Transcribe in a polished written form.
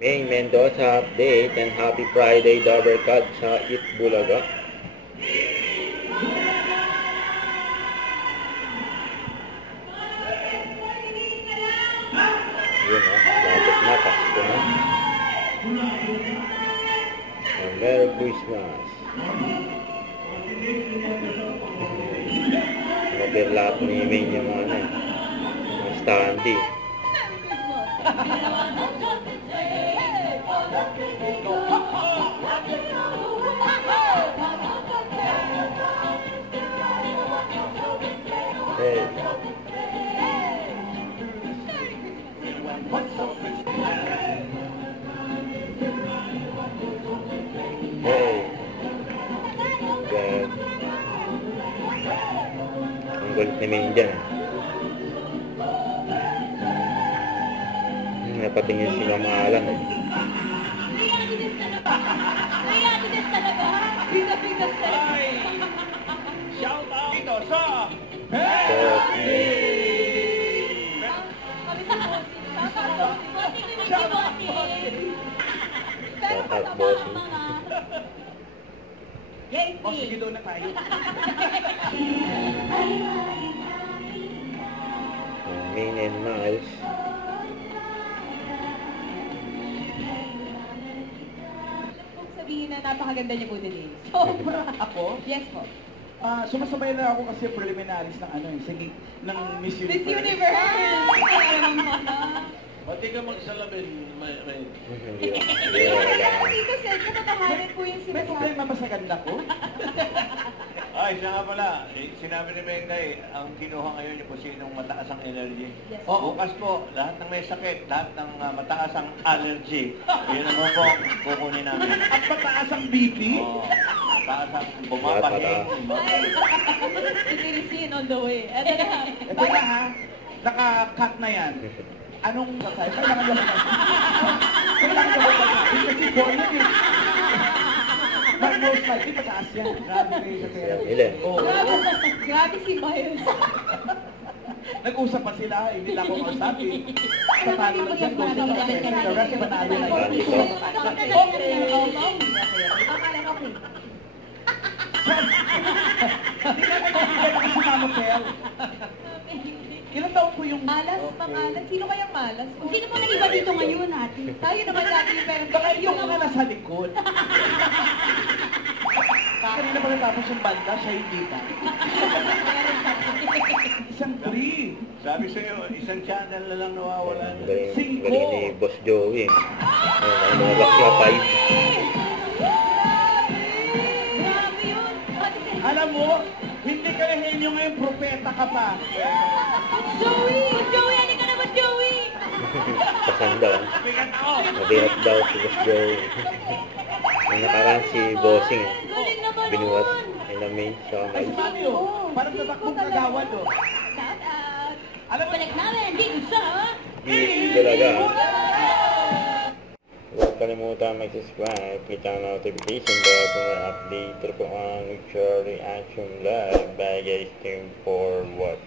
Maine Mendoza update and happy Friday Dabarkad sa Itbulaga. Yun labot na, Pasko na. Merry Christmas. Maberlato ni Maine yung mga standee. Hey. Hey. God. Ang galit ni Maine dyan. Napatingin si Mama Alan. Shout out dito sa Shout out bossing. O sige doon na tayo. Maine and Miles. Sabihin na napakaganda niya po din. Sobra. Ako? Yes po. Sumasabay na ako kasi preliminaries ng singing ng Miss Universe. Miss Universe! Alam mo na. Pati ka magsalamin, may... Hindi Dito sir, katotohanan po yung May sinasabi. problema ba sa ganda ko? Ay, siya nga pala, sinabi ni Mengay, ang kinuha ngayon yung kung sinong mataas ang energy. Yes. Bukas po, lahat ng may sakit, lahat ng mataas ang allergy, yun ang po, kukunin namin. At pataas ang BP? Oo, mataas ang bumapahing. Sitirisin on the way. Eto na. Ito na ha, naka-cut na yan. Anong kasay? Kailangan lang Kailangan lang kasi born yun eh. But most likely, pataas yan. Grabe kayo sa therapy. Ilan? Oo. Grabe si Miles. Nag-usap pa sila, hindi lang ako kausapin. Tatalo lang siya, gusto na kasi. The rest, manalo na yun. Hindi ka nagkakita si Mama Pel. Ilang taon po yung... Malas, pangalan. Sino kayang malas? Sino po nag-iba dito ngayon, ate? Tayo naman dati yung parang... Baka yung mga nasa likod. Kanina pa natapos yung banda, siya hindi pa. Isang free. Sabi sa'yo, isang channel na lang nawawala. Galing ni Boss Joey. Mga bakla 5. Grabe yun. Alam mo, hindi ka na henyo ngayon, propeta ka pa. Joey! Joey! Ano ka naman, Joey? Pasan daw. Bigat ako! Mabihat daw si Boss Joey. Ang nakaraan si Bossing. Galing naman Binuhat. nun. Ay na Maine sa Ay, Miles. sabi yun. Parang natakbong kagawad, oh. Shout out! Alam mo, Balik namin dito sa... Itbulaga. Huwag kalimutan mag-subscribe, click ang notification bell para update po ang future reaction live by guys team for what